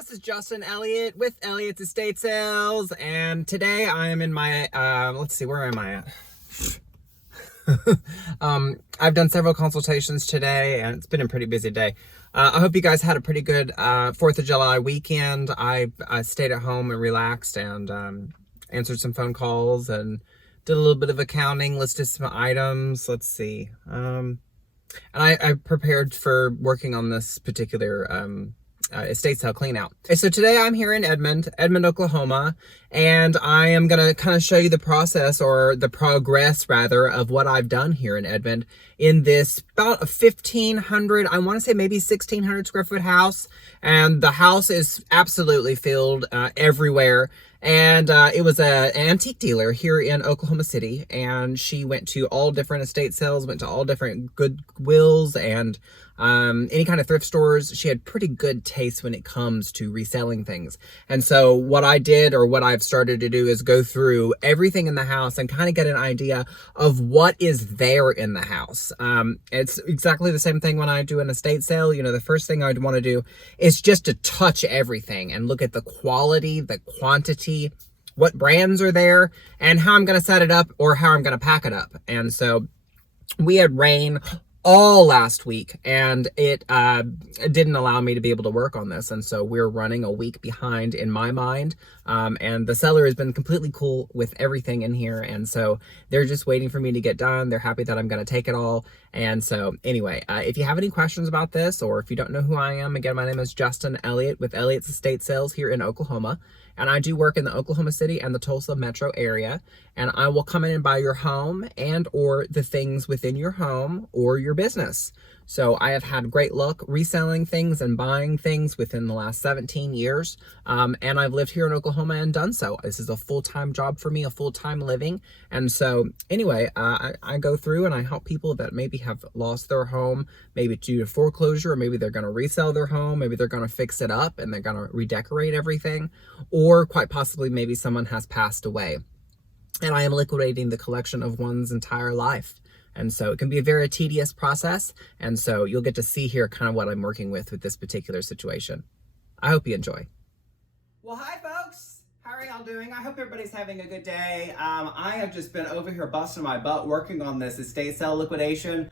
This is Justin Elliott with Elliott's Estate Sales, and today I am in my, let's see, where am I at? I've done several consultations today, and it's been a pretty busy day. I hope you guys had a pretty good 4th of July weekend. I stayed at home and relaxed and answered some phone calls and did a little bit of accounting, listed some items. Let's see. And I prepared for working on this particular estate sale clean out. So today I'm here in Edmond, Oklahoma, and I am going to kind of show you the process, or the progress rather, of what I've done here in Edmond in this about a 1,500, I want to say maybe 1,600 square foot house. And the house is absolutely filled everywhere. And it was an antique dealer here in Oklahoma City, and she went to all different estate sales, went to all different Goodwills and any kind of thrift stores. She had pretty good taste when it comes to reselling things. And so what I did, or what I've started to do, is go through everything in the house and kind of get an idea of what is there in the house. It's exactly the same thing when I do an estate sale. You know, the first thing I'd want to do is just to touch everything and look at the quality, the quantity, what brands are there, and how I'm going to set it up or how I'm going to pack it up. And so we had rain all last week, and it didn't allow me to be able to work on this, and so we're running a week behind in my mind. And the seller has been completely cool with everything in here, and so they're just waiting for me to get done. They're happy that I'm going to take it all. And so anyway, if you have any questions about this, or if you don't know who I am, again, my name is Justin Elliott with Elliott's Estate Sales here in Oklahoma. And I do work in the Oklahoma City and the Tulsa metro area. And I will come in and buy your home and or the things within your home or your business. So I have had great luck reselling things and buying things within the last 17 years. And I've lived here in Oklahoma and done so. This is a full-time job for me, a full-time living. And so anyway, I go through and I help people that maybe have lost their home, maybe due to foreclosure, or maybe they're going to resell their home, maybe they're going to fix it up and they're going to redecorate everything, or quite possibly maybe someone has passed away. And I am liquidating the collection of one's entire life. And so it can be a very tedious process. And so you'll get to see here kind of what I'm working with this particular situation. I hope you enjoy. Well, hi folks. How are y'all doing? I hope everybody's having a good day. I have just been over here busting my butt working on this estate sale liquidation.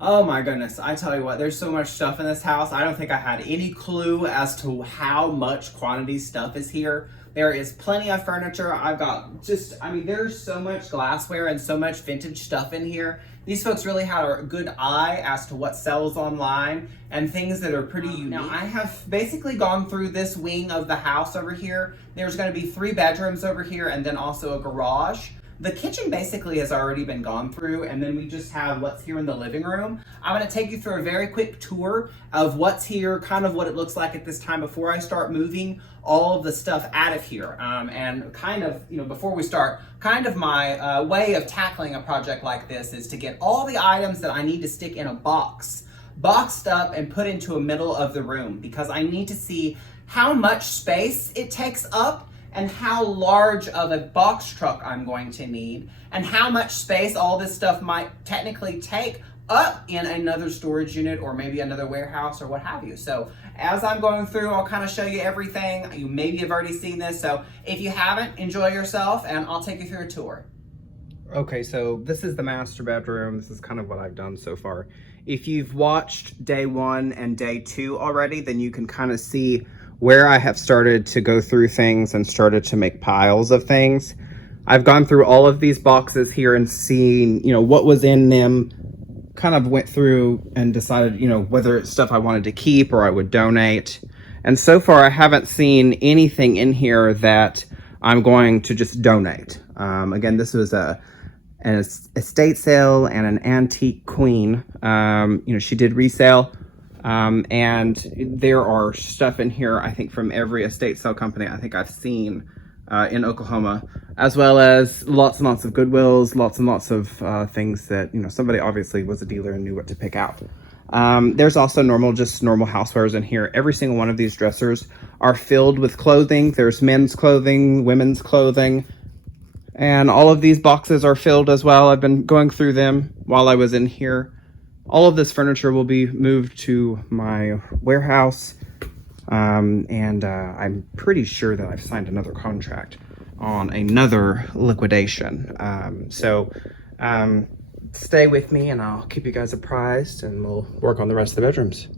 Oh my goodness. I tell you what, there's so much stuff in this house. I don't think I had any clue as to how much quantity stuff is here. There is plenty of furniture. I've got there's so much glassware and so much vintage stuff in here. These folks really had a good eye as to what sells online and things that are pretty unique. Now, I have basically gone through this wing of the house over here. There's going to be 3 bedrooms over here and then also a garage. The kitchen basically has already been gone through, and then we just have what's here in the living room. I'm going to take you through a very quick tour of what's here, kind of what it looks like at this time before I start moving all of the stuff out of here. And kind of, you know, before we start, kind of my way of tackling a project like this is to get all the items that I need to stick in a box, boxed up and put into a middle of the room, because I need to see how much space it takes up and how large of a box truck I'm going to need, and how much space all this stuff might technically take up in another storage unit or maybe another warehouse or what have you. So as I'm going through, I'll kind of show you everything. You maybe have already seen this, so if you haven't, enjoy yourself and I'll take you through a tour. Okay, so this is the master bedroom. This is kind of what I've done so far. If you've watched day 1 and day 2 already, then you can kind of see where I have started to go through things and started to make piles of things. I've gone through all of these boxes here and seen, you know, what was in them, kind of went through and decided, you know, whether it's stuff I wanted to keep or I would donate. And so far I haven't seen anything in here that I'm going to just donate. Again, this was an estate sale and an antique queen. You know, she did resale. And there are stuff in here, I think, from every estate sale company I think I've seen in Oklahoma, as well as lots and lots of Goodwills, lots and lots of things that, you know, somebody obviously was a dealer and knew what to pick out. There's also just normal housewares in here. Every single one of these dressers are filled with clothing. There's men's clothing, women's clothing, and all of these boxes are filled as well. I've been going through them while I was in here. All of this furniture will be moved to my warehouse. and I'm pretty sure that I've signed another contract on another liquidation. Stay with me and I'll keep you guys apprised, and we'll work on the rest of the bedrooms.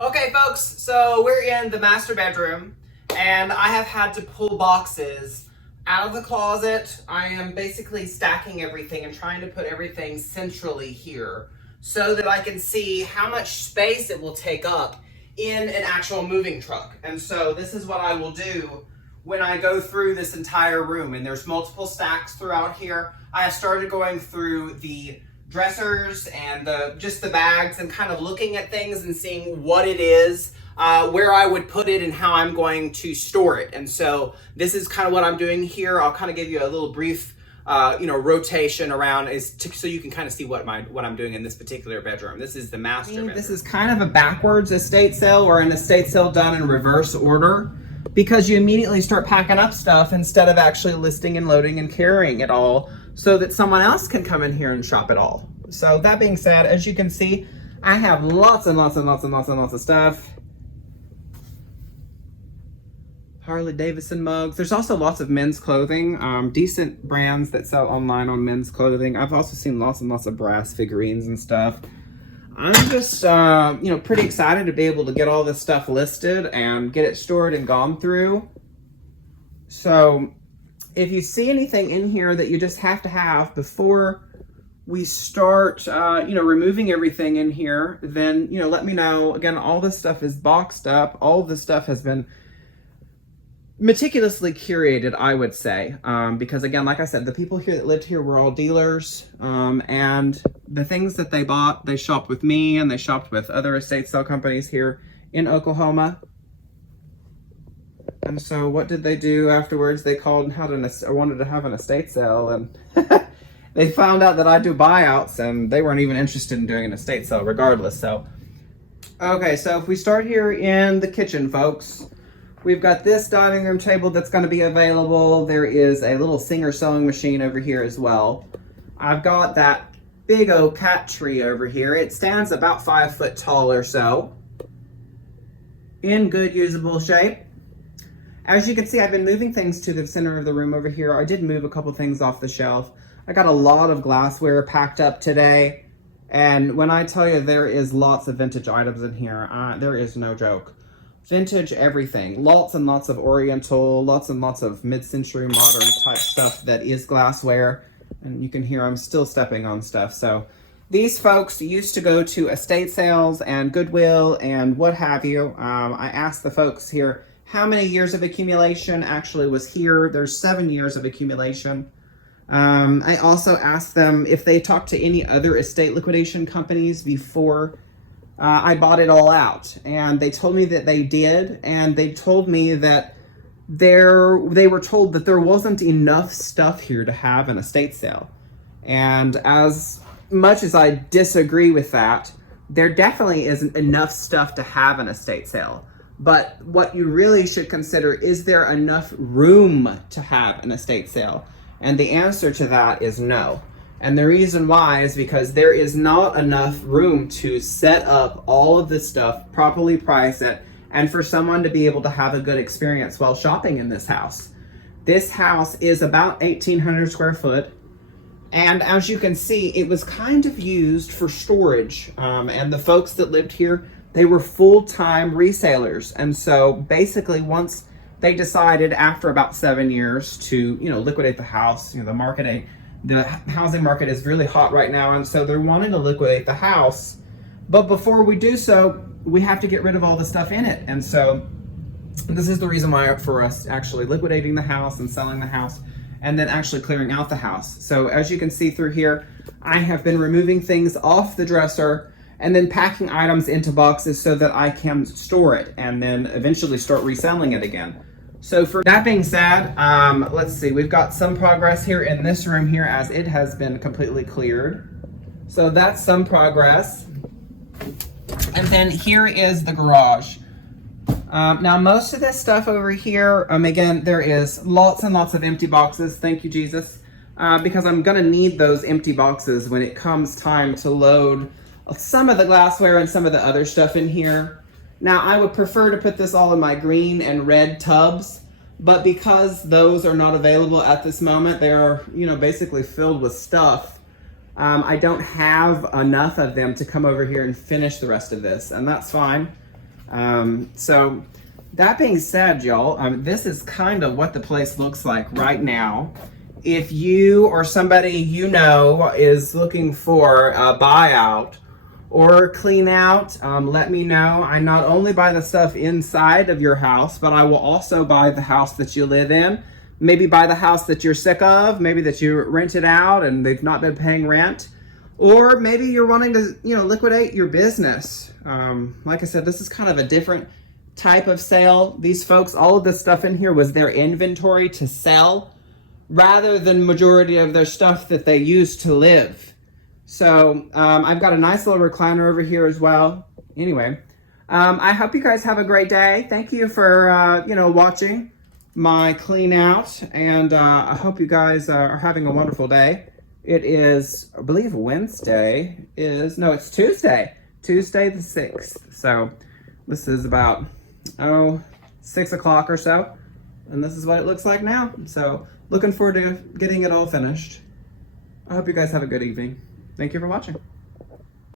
Okay, folks, so we're in the master bedroom, and I have had to pull boxes out of the closet. I am basically stacking everything and trying to put everything centrally here so that I can see how much space it will take up in an actual moving truck. And so this is what I will do when I go through this entire room. And there's multiple stacks throughout here. I have started going through the dressers and just the bags and kind of looking at things and seeing what it is, where I would put it and how I'm going to store it. And so this is kind of what I'm doing here. I'll kind of give you a little brief rotation around so you can kind of see what I'm doing in this particular bedroom. This is the master bedroom. This is kind of a backwards estate sale, or an estate sale done in reverse order, because you immediately start packing up stuff instead of actually listing and loading and carrying it all so that someone else can come in here and shop it all. So that being said, as you can see, I have lots and lots and lots and lots and lots of stuff. Harley Davidson mugs. There's also lots of men's clothing, decent brands that sell online on men's clothing. I've also seen lots and lots of brass figurines and stuff. I'm just, pretty excited to be able to get all this stuff listed and get it stored and gone through. So if you see anything in here that you just have to have before we start, removing everything in here, then, let me know. Again, all this stuff is boxed up. All of this stuff has been meticulously curated, I would say, because again, like I said, the people here that lived here were all dealers, and the things that they bought, they shopped with me and they shopped with other estate sale companies here in Oklahoma. And so what did they do afterwards? They called and wanted to have an estate sale, and they found out that I do buyouts, and they weren't even interested in doing an estate sale regardless. So, okay, so if we start here in the kitchen, folks, we've got this dining room table that's going to be available. There is a little Singer sewing machine over here as well. I've got that big old cat tree over here. It stands about 5 foot tall or so, in good usable shape. As you can see, I've been moving things to the center of the room over here. I did move a couple things off the shelf. I got a lot of glassware packed up today. And when I tell you there is lots of vintage items in here, there is no joke. Vintage everything. Lots and lots of Oriental, lots and lots of mid-century modern type stuff that is glassware. And you can hear I'm still stepping on stuff. So these folks used to go to estate sales and Goodwill and what have you. I asked the folks here how many years of accumulation actually was here. There's 7 years of accumulation. I also asked them if they talked to any other estate liquidation companies before I bought it all out. And they told me that they did. And they told me that they were told that there wasn't enough stuff here to have an estate sale. And as much as I disagree with that, there definitely isn't enough stuff to have an estate sale. But what you really should consider, is there enough room to have an estate sale? And the answer to that is no. And the reason why is because there is not enough room to set up all of this stuff, properly price it, and for someone to be able to have a good experience while shopping in this house. This house is about 1,800 square foot. And as you can see, it was kind of used for storage. And the folks that lived here, they were full-time resellers. And so basically once they decided after about 7 years to, liquidate the house, the housing market is really hot right now. And so they're wanting to liquidate the house. But before we do so, we have to get rid of all the stuff in it. And so this is the reason why for us actually liquidating the house and selling the house and then actually clearing out the house. So as you can see through here, I have been removing things off the dresser and then packing items into boxes so that I can store it and then eventually start reselling it again. So for that being said, let's see, we've got some progress here in this room here as it has been completely cleared. So that's some progress. And then here is the garage. Now most of this stuff over here, again, there is lots and lots of empty boxes. Thank you, Jesus. Because I'm gonna need those empty boxes when it comes time to load some of the glassware and some of the other stuff in here. Now, I would prefer to put this all in my green and red tubs, but because those are not available at this moment, they are, basically filled with stuff. I don't have enough of them to come over here and finish the rest of this, and that's fine. So that being said, y'all, this is kind of what the place looks like right now. If you or somebody you know is looking for a buyout or clean out, let me know. I not only buy the stuff inside of your house, but I will also buy the house that you live in. Maybe buy the house that you're sick of, maybe that you rented out and they've not been paying rent. Or maybe you're wanting to, liquidate your business. Like I said, this is kind of a different type of sale. These folks, all of this stuff in here was their inventory to sell rather than majority of their stuff that they used to live. So I've got a nice little recliner over here as well. Anyway, I hope you guys have a great day. Thank you for, watching my clean out, and I hope you guys are having a wonderful day. It is, I believe it's Tuesday, Tuesday the 6th. So this is about, 6 o'clock or so, and this is what it looks like now. So looking forward to getting it all finished. I hope you guys have a good evening. Thank you for watching.